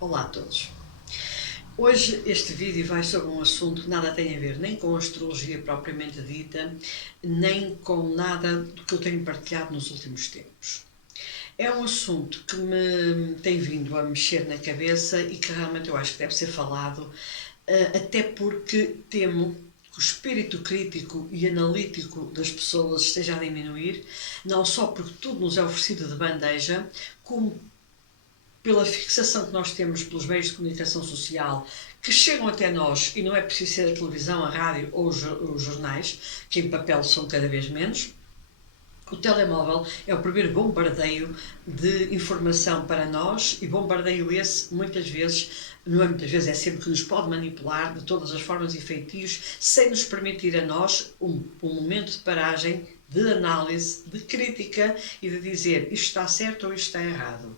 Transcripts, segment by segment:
Olá a todos. Hoje este vídeo vai sobre um assunto que nada tem a ver nem com a astrologia propriamente dita, nem com nada do que eu tenho partilhado nos últimos tempos. É um assunto que me tem vindo a mexer na cabeça e que realmente eu acho que deve ser falado, até porque temo que o espírito crítico e analítico das pessoas esteja a diminuir, não só porque tudo nos é oferecido de bandeja, como pela fixação que nós temos pelos meios de comunicação social que chegam até nós, e não é preciso ser a televisão, a rádio ou os jornais, que em papel são cada vez menos. O telemóvel é o primeiro bombardeio de informação para nós, e bombardeio esse muitas vezes, não é muitas vezes, é sempre que nos pode manipular de todas as formas e feitios, sem nos permitir a nós um momento de paragem, de análise, de crítica e de dizer isto está certo ou isto está errado.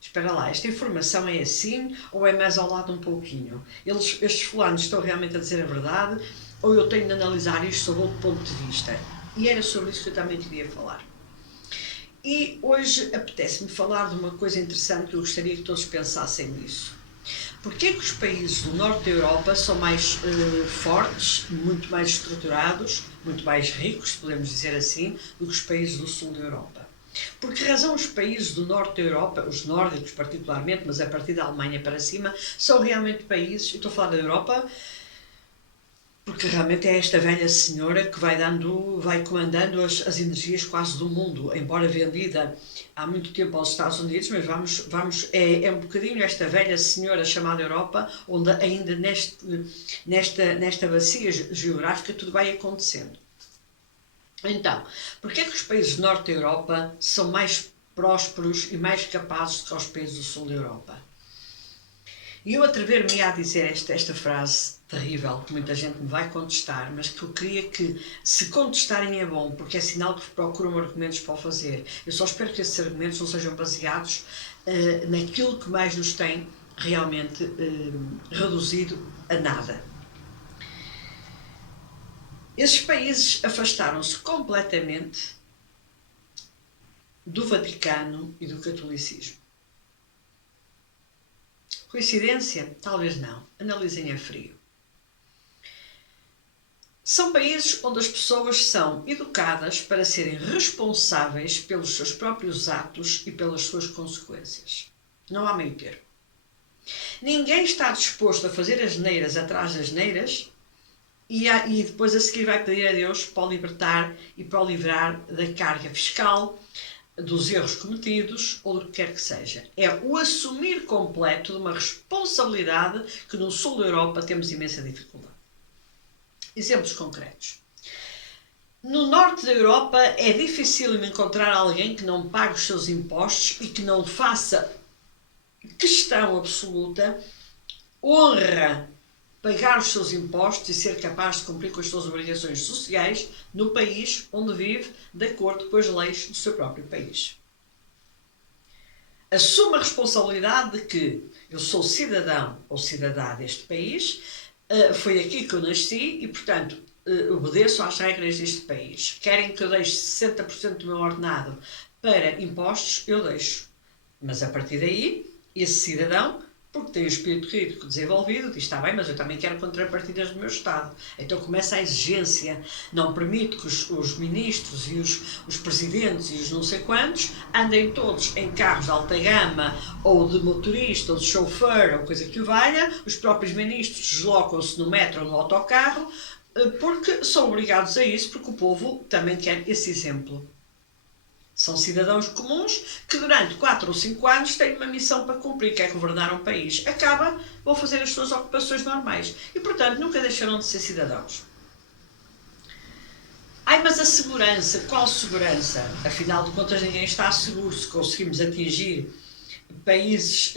Espera lá, esta informação é assim ou é mais ao lado um pouquinho? Estes fulanos estão realmente a dizer a verdade ou eu tenho de analisar isto sob outro ponto de vista? E era sobre isso que eu também queria falar. E hoje apetece-me falar de uma coisa interessante que eu gostaria que todos pensassem nisso. Porquê é que os países do norte da Europa são mais fortes, muito mais estruturados, muito mais ricos, podemos dizer assim, do que os países do sul da Europa? Por que razão os países do norte da Europa, os nórdicos particularmente, mas a partir da Alemanha para cima, são realmente países, eu estou a falar da Europa, porque realmente é esta velha senhora que vai comandando as energias quase do mundo, embora vendida há muito tempo aos Estados Unidos, mas é um bocadinho esta velha senhora chamada Europa, onde ainda nesta bacia geográfica tudo vai acontecendo. Então, porquê é que os países do norte da Europa são mais prósperos e mais capazes do que os países do sul da Europa? E eu atrever-me a dizer esta frase terrível, que muita gente me vai contestar, mas que eu queria que, se contestarem é bom, porque é sinal que procuram argumentos para o fazer. Eu só espero que esses argumentos não sejam baseados naquilo que mais nos tem realmente reduzido a nada. Esses países afastaram-se completamente do Vaticano e do catolicismo. Coincidência? Talvez não. Analisem a frio. São países onde as pessoas são educadas para serem responsáveis pelos seus próprios atos e pelas suas consequências. Não há meio termo. Ninguém está disposto a fazer asneiras atrás das asneiras e depois a seguir vai pedir a Deus para o libertar e para o livrar da carga fiscal, dos erros cometidos ou do que quer que seja. É o assumir completo de uma responsabilidade que no sul da Europa temos imensa dificuldade. Exemplos concretos. No norte da Europa é difícil encontrar alguém que não pague os seus impostos e que não faça questão absoluta, honra pagar os seus impostos e ser capaz de cumprir com as suas obrigações sociais no país onde vive, de acordo com as leis do seu próprio país. Assume a responsabilidade de que eu sou cidadão ou cidadã deste país, foi aqui que eu nasci e, portanto, obedeço às regras deste país. Querem que eu deixe 60% do meu ordenado para impostos, eu deixo. Mas a partir daí, esse cidadão, porque tem o espírito crítico desenvolvido, diz, está bem, mas eu também quero contrapartidas do meu Estado. Então começa a exigência, não permite que os ministros e os presidentes e os não sei quantos andem todos em carros de alta gama, ou de motorista, ou de chauffeur, ou coisa que o valha. Os próprios ministros deslocam-se no metro ou no autocarro, porque são obrigados a isso, porque o povo também quer esse exemplo. São cidadãos comuns que durante 4 ou 5 anos têm uma missão para cumprir, que é governar um país. Acaba, vão fazer as suas ocupações normais. E, portanto, nunca deixarão de ser cidadãos. Ai, mas a segurança, qual segurança? Afinal de contas, ninguém está seguro. Se conseguimos atingir países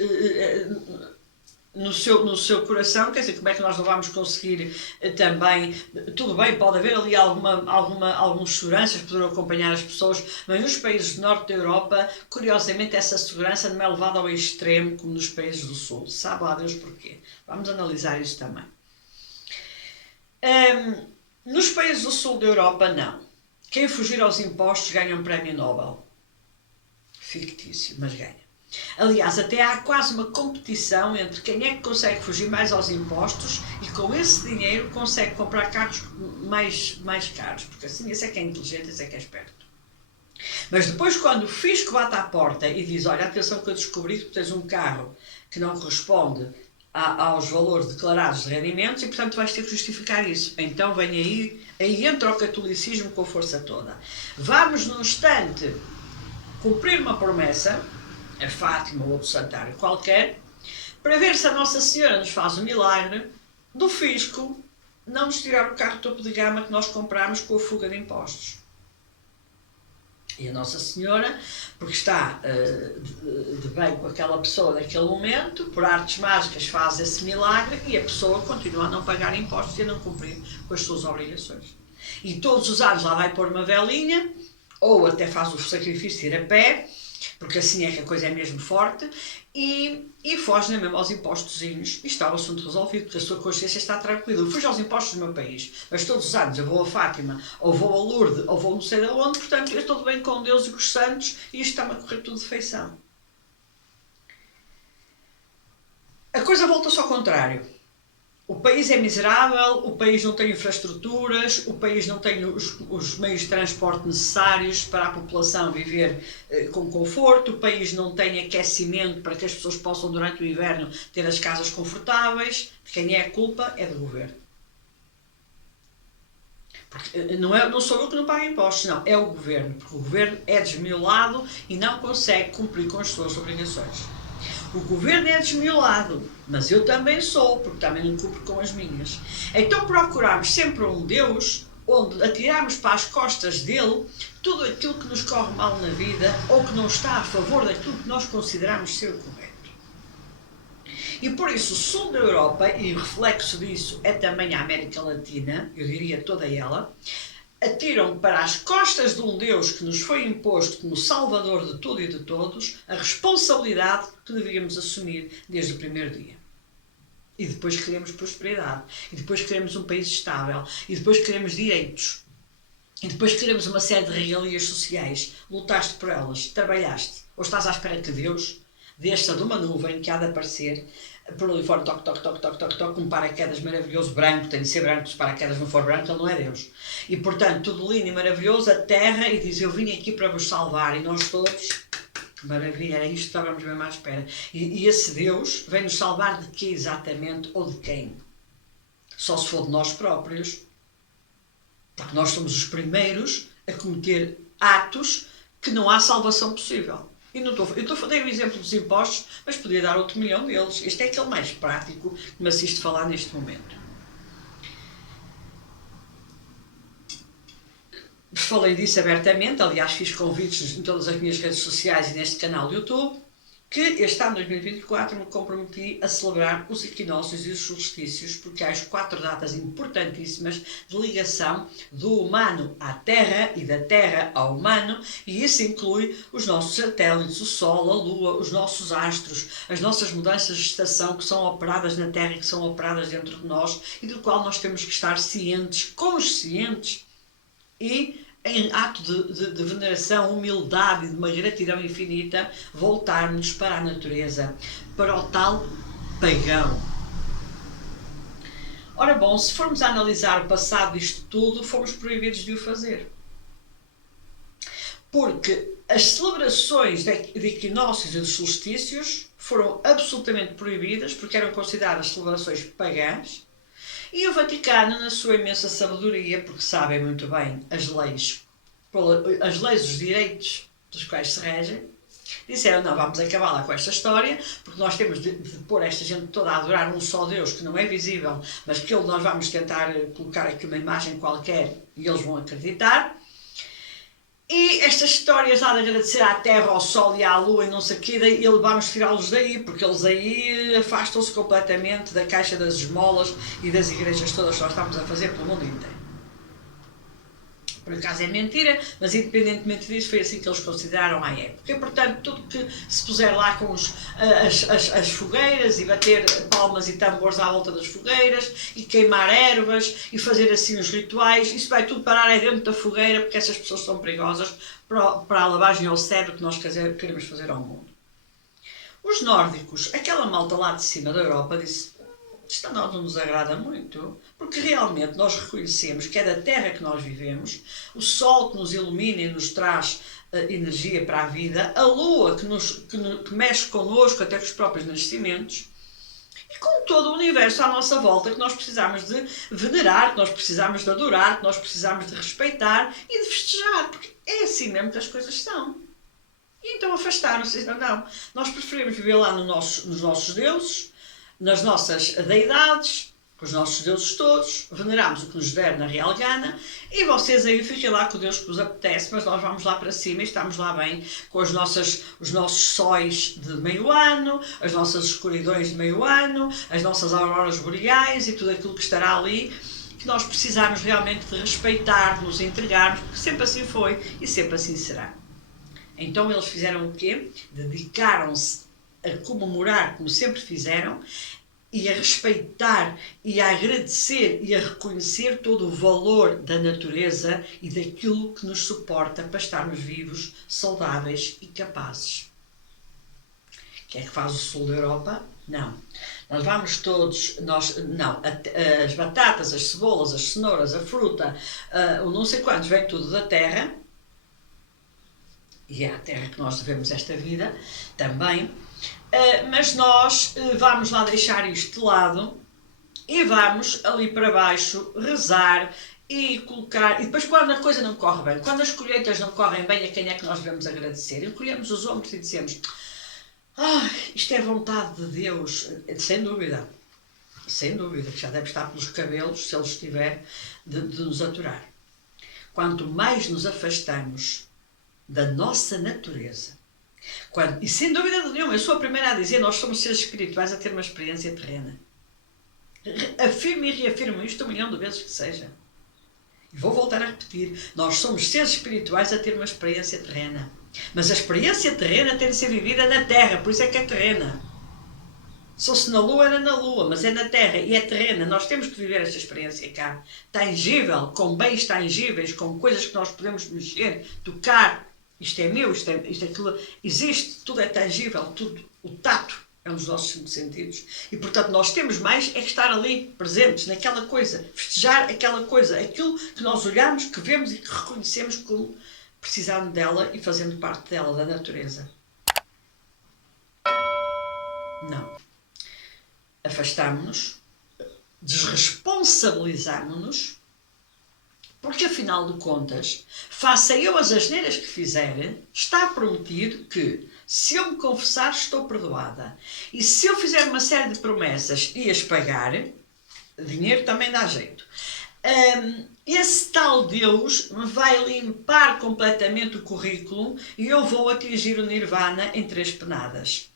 no seu coração, quer dizer, como é que nós não vamos conseguir também, tudo bem, pode haver ali algumas seguranças que poderão acompanhar as pessoas, mas nos países do norte da Europa, curiosamente, essa segurança não é levada ao extremo como nos países do sul. Sabe lá Deus porquê. Vamos analisar isso também. Nos países do sul da Europa, não. Quem fugir aos impostos ganha um prémio Nobel. Fictício, mas ganha. Aliás, até há quase uma competição entre quem é que consegue fugir mais aos impostos e com esse dinheiro consegue comprar carros mais caros, porque assim esse é que é inteligente, esse é que é esperto. Mas depois, quando o fisco bate à porta e diz: olha, atenção que eu descobri que tu tens um carro que não corresponde aos valores declarados de rendimentos e, portanto, vais ter que justificar isso. Então vem aí entra o catolicismo com a força toda. Vamos, num instante, cumprir uma promessa, a Fátima ou outro santário qualquer, para ver se a Nossa Senhora nos faz o milagre do fisco não nos tirar o carro topo de gama que nós compramos com a fuga de impostos. E a Nossa Senhora, porque está de bem com aquela pessoa naquele momento, por artes mágicas faz esse milagre e a pessoa continua a não pagar impostos e a não cumprir com as suas obrigações. E todos os anos lá vai pôr uma velinha, ou até faz o sacrifício de ir a pé, porque assim é que a coisa é mesmo forte, e foge mesmo aos impostozinhos e está o assunto resolvido, porque a sua consciência está tranquila. Eu fujo aos impostos do meu país, mas todos os anos eu vou a Fátima, ou vou a Lourdes, ou vou não sei de onde, portanto eu estou bem com Deus e com os santos e isto está-me a correr tudo de feição. A coisa volta-se ao contrário. O país é miserável, o país não tem infraestruturas, o país não tem os meios de transporte necessários para a população viver com conforto, o país não tem aquecimento para que as pessoas possam, durante o inverno, ter as casas confortáveis. De quem é a culpa? É do governo. Porque não sou eu que não pago impostos, não, é o governo, porque o governo é desmiolado e não consegue cumprir com as suas obrigações. O governo é desmiolado, mas eu também sou, porque também não cumpro com as minhas. Então procuramos sempre um Deus onde atiramos para as costas dele tudo aquilo que nos corre mal na vida ou que não está a favor daquilo que nós consideramos ser o correto. E por isso o sul da Europa, e o reflexo disso é também a América Latina, eu diria toda ela, atiram para as costas de um Deus que nos foi imposto como salvador de tudo e de todos a responsabilidade que deveríamos assumir desde o primeiro dia. E depois queremos prosperidade, e depois queremos um país estável, e depois queremos direitos, e depois queremos uma série de regalias sociais. Lutaste por elas, trabalhaste, ou estás à espera que Deus desça de uma nuvem que há de aparecer por ali fora, toque, toque, toque, toque, toque, toque, um paraquedas maravilhoso, branco, tem de ser branco, se o paraquedas não for branco, ele não é Deus. E portanto, tudo lindo e maravilhoso, a terra, e diz: eu vim aqui para vos salvar, e nós todos, maravilha, era isto que estávamos mesmo à espera. E esse Deus vem nos salvar de quê exatamente, ou de quem? Só se for de nós próprios, porque nós somos os primeiros a cometer atos que não há salvação possível. E não estou, eu estou a fazer o exemplo dos impostos, mas podia dar outro milhão deles. Este é aquele mais prático que me assiste falar neste momento. Falei disso abertamente, aliás fiz convites em todas as minhas redes sociais e neste canal do YouTube, que este ano 2024 me comprometi a celebrar os equinócios e os solstícios, porque há as 4 datas importantíssimas de ligação do humano à Terra e da Terra ao humano, e isso inclui os nossos satélites, o Sol, a Lua, os nossos astros, as nossas mudanças de estação que são operadas na Terra e que são operadas dentro de nós e do qual nós temos que estar cientes, conscientes e em ato de veneração, humildade e de uma gratidão infinita, voltarmos para a natureza, para o tal pagão. Ora bom, se formos a analisar o passado disto tudo, fomos proibidos de o fazer. Porque as celebrações de equinócios e de solstícios foram absolutamente proibidas, porque eram consideradas celebrações pagãs. E o Vaticano, na sua imensa sabedoria, porque sabem muito bem as leis, os direitos dos quais se regem, disseram: não, vamos acabar lá com esta história, porque nós temos de pôr esta gente toda a adorar um só Deus que não é visível, mas que nós vamos tentar colocar aqui uma imagem qualquer e eles vão acreditar. E estas histórias há de agradecer à Terra, ao Sol e à Lua e não sei o quê, e vamos tirá-los daí, porque eles aí afastam-se completamente da caixa das esmolas e das igrejas todas que nós estamos a fazer pelo mundo inteiro. Por acaso é mentira, mas independentemente disso foi assim que eles consideraram à época. E portanto tudo que se puser lá com as fogueiras e bater palmas e tambores à volta das fogueiras e queimar ervas e fazer assim os rituais, isso vai tudo parar aí dentro da fogueira, porque essas pessoas são perigosas para a lavagem ao cérebro que nós queremos fazer ao mundo. Os nórdicos, aquela malta lá de cima da Europa, disse: isto a nós não nos agrada muito, porque realmente nós reconhecemos que é da terra que nós vivemos, o sol que nos ilumina e nos traz energia para a vida, a lua que mexe connosco até com os próprios nascimentos, e com todo o universo à nossa volta que nós precisamos de venerar, que nós precisamos de adorar, que nós precisamos de respeitar e de festejar, porque é assim mesmo que as coisas são. E então afastaram-se. Não, nós preferimos viver lá nos nossos deuses, nas nossas deidades, com os nossos deuses todos, veneramos o que nos der na real gana, e vocês aí fiquem lá com o Deus que vos apetece, mas nós vamos lá para cima e estamos lá bem com os nossos sóis de meio ano, as nossas escuridões de meio ano, as nossas auroras boreais e tudo aquilo que estará ali, que nós precisamos realmente de respeitar, de nos entregarmos, porque sempre assim foi e sempre assim será. Então eles fizeram o quê? Dedicaram-se a comemorar, como sempre fizeram, e a respeitar, e a agradecer, e a reconhecer todo o valor da natureza e daquilo que nos suporta para estarmos vivos, saudáveis e capazes. O que é que faz o sul da Europa? Não. Nós vamos todos, as batatas, as cebolas, as cenouras, a fruta, o não sei quantos, vem tudo da terra, e é à terra que nós devemos esta vida também, mas nós vamos lá deixar isto de lado e vamos ali para baixo rezar e colocar, e depois quando a coisa não corre bem, quando as colheitas não correm bem, a quem é que nós devemos agradecer? Encolhemos os ombros e dizemos: isto é vontade de Deus, sem dúvida, que já deve estar pelos cabelos, se ele estiver, de nos aturar. Quanto mais nos afastamos da nossa natureza, e sem dúvida nenhuma, eu sou a primeira a dizer, nós somos seres espirituais a ter uma experiência terrena. Afirmo e reafirmo isto 1 milhão de vezes que seja. E vou voltar a repetir, nós somos seres espirituais a ter uma experiência terrena. Mas a experiência terrena tem de ser vivida na terra, por isso é que é terrena. Se fosse na lua, era na lua, mas é na terra e é terrena. Nós temos que viver esta experiência cá. Tangível, com bens tangíveis, com coisas que nós podemos mexer, tocar. Isto é meu, isto é aquilo, existe, tudo é tangível, tudo, o tato é um dos nossos 5 sentidos. E, portanto, nós temos mais é que estar ali, presentes, naquela coisa, festejar aquela coisa, aquilo que nós olhamos, que vemos e que reconhecemos como precisando dela e fazendo parte dela, da natureza. Não. Afastámo-nos, desresponsabilizámo-nos, porque afinal de contas, faça eu as asneiras que fizer, está prometido que, se eu me confessar, estou perdoada. E se eu fizer uma série de promessas e as pagar, dinheiro também dá jeito. Esse tal Deus me vai limpar completamente o currículo e eu vou atingir o Nirvana em 3 penadas.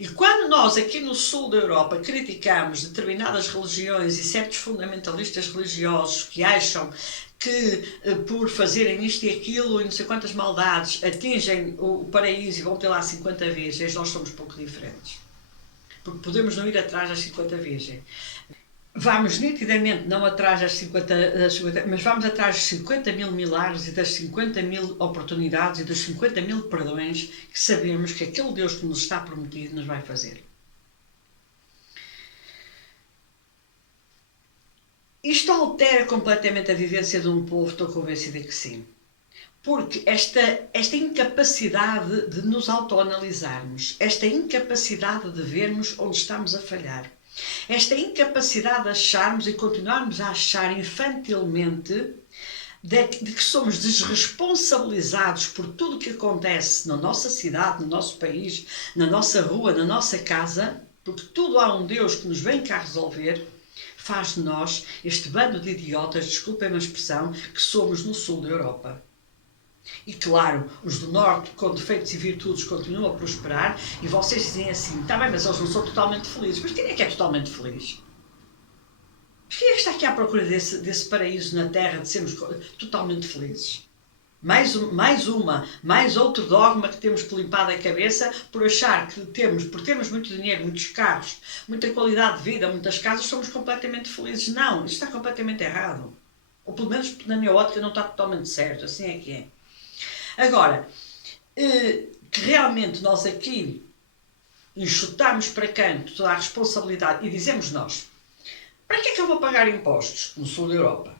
E quando nós aqui no sul da Europa criticamos determinadas religiões e certos fundamentalistas religiosos que acham que por fazerem isto e aquilo e não sei quantas maldades atingem o paraíso e vão ter lá 50 virgens, nós somos pouco diferentes. Porque podemos não ir atrás das 50 virgens. Vamos nitidamente não atrás das 50, mas vamos atrás dos 50 mil milagres e das 50 mil oportunidades e dos 50 mil perdões que sabemos que aquele Deus que nos está prometido nos vai fazer. Isto altera completamente a vivência de um povo, estou convencida que sim. Porque esta incapacidade de nos autoanalisarmos, esta incapacidade de vermos onde estamos a falhar, esta incapacidade de acharmos e continuarmos a achar infantilmente de que somos desresponsabilizados por tudo o que acontece na nossa cidade, no nosso país, na nossa rua, na nossa casa, porque tudo há um Deus que nos vem cá resolver, faz de nós este bando de idiotas, desculpem a expressão, que somos no sul da Europa. E claro, os do norte, com defeitos e virtudes, continuam a prosperar, e vocês dizem assim: está bem, mas eles não são totalmente felizes. Mas quem é que é totalmente feliz? Mas quem é que está aqui à procura desse paraíso na terra, de sermos totalmente felizes? Mais outro dogma que temos que limpar da cabeça por achar que por termos muito dinheiro, muitos carros, muita qualidade de vida, muitas casas, somos completamente felizes. Não, isso está completamente errado. Ou pelo menos na minha ótica não está totalmente certo, assim é que é. Agora, que realmente nós aqui enxutamos para canto toda a responsabilidade e dizemos nós: para que é que eu vou pagar impostos no sul da Europa?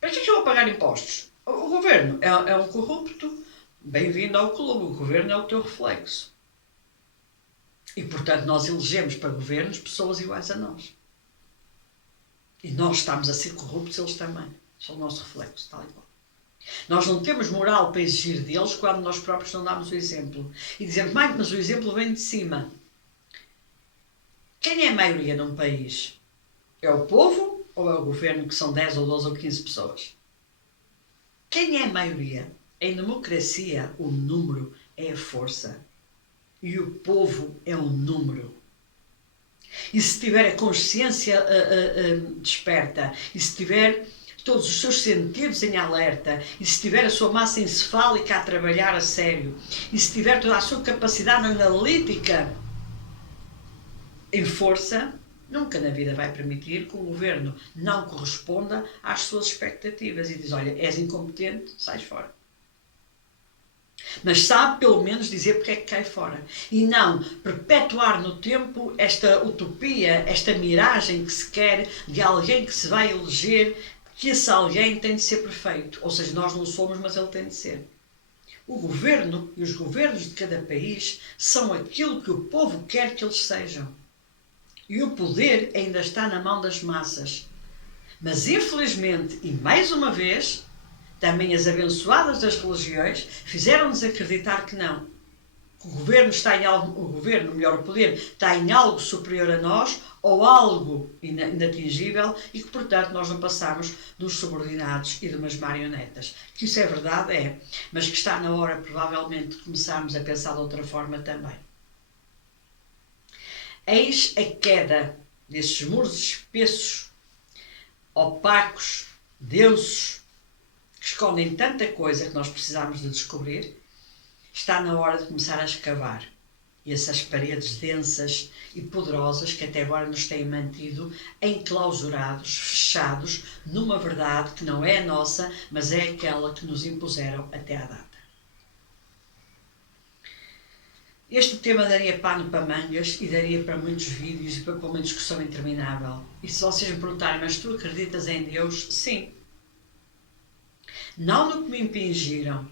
Para que é que eu vou pagar impostos? O governo é um corrupto. Bem-vindo ao clube. O governo é o teu reflexo. E, portanto, nós elegemos para governos pessoas iguais a nós. E nós estamos a ser corruptos, eles também. São o nosso reflexo, tal e qual. Nós não temos moral para exigir deles quando nós próprios não damos o exemplo. E dizemos: mas o exemplo vem de cima. Quem é a maioria num país? É o povo ou é o governo, que são 10 ou 12 ou 15 pessoas? Quem é a maioria? Em democracia, o número é a força. E o povo é um número. E se tiver a consciência desperta, e se tiver todos os seus sentidos em alerta, e se tiver a sua massa encefálica a trabalhar a sério, e se tiver toda a sua capacidade analítica em força, nunca na vida vai permitir que o governo não corresponda às suas expectativas e diz: olha, és incompetente, sais fora. Mas sabe pelo menos dizer porque é que cai fora. E não perpetuar no tempo esta utopia, esta miragem que se quer de alguém que se vai eleger, que esse alguém tem de ser perfeito. Ou seja, nós não somos, mas ele tem de ser. O governo e os governos de cada país são aquilo que o povo quer que eles sejam. E o poder ainda está na mão das massas. Mas infelizmente, e mais uma vez, também as abençoadas das religiões fizeram-nos acreditar que não. Que o governo está em algo, o poder está em algo superior a nós ou algo inatingível e que, portanto, nós não passamos dos subordinados e de umas marionetas. Que isso é verdade, mas que está na hora, provavelmente, de começarmos a pensar de outra forma também. Eis a queda desses muros espessos, opacos, densos, que escondem tanta coisa que nós precisamos de descobrir. Está na hora de começar a escavar. E essas paredes densas e poderosas que até agora nos têm mantido enclausurados, fechados, numa verdade que não é a nossa, mas é aquela que nos impuseram até à data. Este tema daria pano para mangas e daria para muitos vídeos e para uma discussão interminável. E se vocês me perguntarem: mas tu acreditas em Deus? Sim. Não no que me impingiram.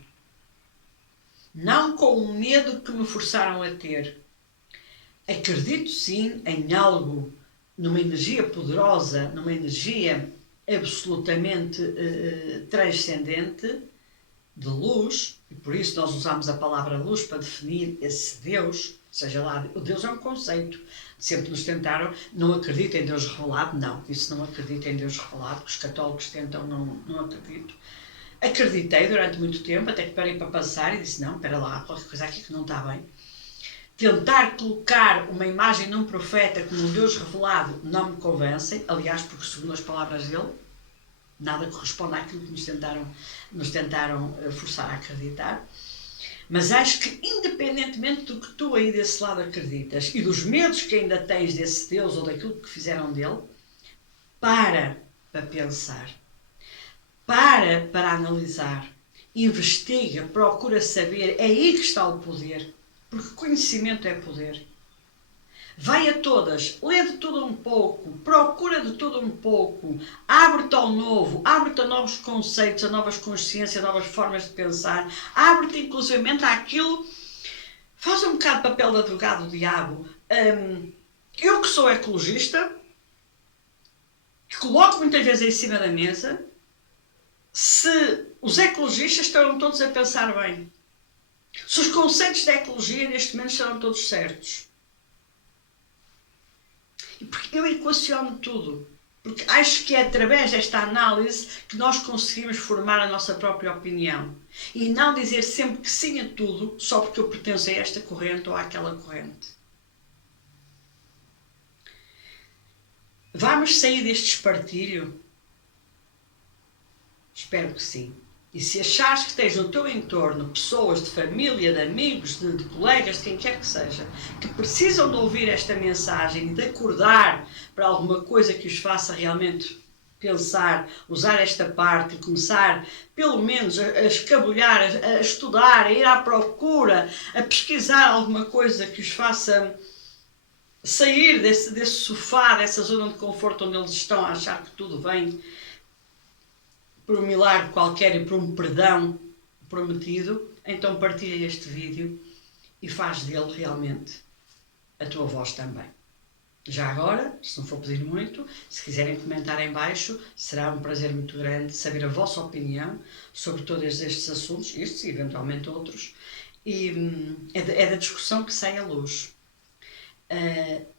Não com o medo que me forçaram a ter. Acredito sim em algo, numa energia poderosa, numa energia absolutamente transcendente, de luz, e por isso nós usamos a palavra luz para definir esse Deus, seja lá, o Deus é um conceito. Sempre nos tentaram: não acredito em Deus revelado. Não, isso não acredito em Deus revelado, que os católicos tentam, não acredito. Acreditei durante muito tempo, até que parei para pensar e disse: não, espera lá, qualquer coisa aqui que não está bem. Tentar colocar uma imagem num profeta como um Deus revelado não me convencem, aliás, porque segundo as palavras dele, nada corresponde àquilo que nos tentaram forçar a acreditar. Mas acho que, independentemente do que tu aí desse lado acreditas e dos medos que ainda tens desse Deus ou daquilo que fizeram dele, para pensar. Para analisar, investiga, procura saber, é aí que está o poder, porque conhecimento é poder. Vai a todas, lê de tudo um pouco, procura de tudo um pouco, abre-te ao novo, abre-te a novos conceitos, a novas consciências, a novas formas de pensar, abre-te inclusivamente àquilo, faz um bocado de papel de advogado do diabo. Eu que sou ecologista, que coloco muitas vezes em cima da mesa, se os ecologistas estarão todos a pensar bem, se os conceitos da ecologia neste momento estarão todos certos. E porque eu equaciono tudo, porque acho que é através desta análise que nós conseguimos formar a nossa própria opinião e não dizer sempre que sim a tudo só porque eu pertenço a esta corrente ou àquela corrente. Vamos sair deste espartilho? Espero que sim. E se achares que tens no teu entorno pessoas de família, de amigos, de colegas, de quem quer que seja, que precisam de ouvir esta mensagem e de acordar para alguma coisa que os faça realmente pensar, usar esta parte, começar pelo menos a escabulhar, a estudar, a ir à procura, a pesquisar alguma coisa que os faça sair desse sofá, dessa zona de conforto onde eles estão a achar que tudo vem por um milagre qualquer e por um perdão prometido, então partilha este vídeo e faz dele realmente a tua voz também. Já agora, se não for pedir muito, se quiserem comentar em baixo, será um prazer muito grande saber a vossa opinião sobre todos estes assuntos, estes e eventualmente outros, e é da discussão que sai à luz.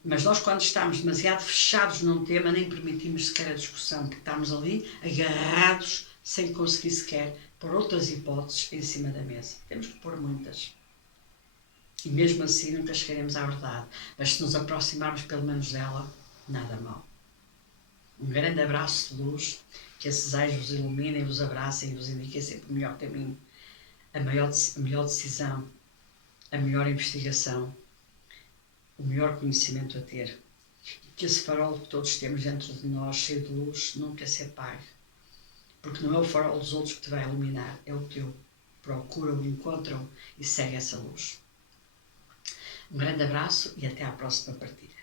Mas nós, quando estamos demasiado fechados num tema, nem permitimos sequer a discussão, porque estamos ali agarrados sem conseguir sequer pôr outras hipóteses em cima da mesa. Temos que pôr muitas. E mesmo assim nunca chegaremos à verdade. Mas se nos aproximarmos pelo menos dela, nada mal. Um grande abraço de luz, que esses anjos vos iluminem, vos abracem e vos indiquem sempre o melhor caminho, a melhor decisão, a melhor investigação, o melhor conhecimento a ter. Que esse farol que todos temos dentro de nós, cheio de luz, nunca se apague. Porque não é o farol dos outros que te vai iluminar, é o teu. Procura-o, encontra-o e segue essa luz. Um grande abraço e até à próxima partida.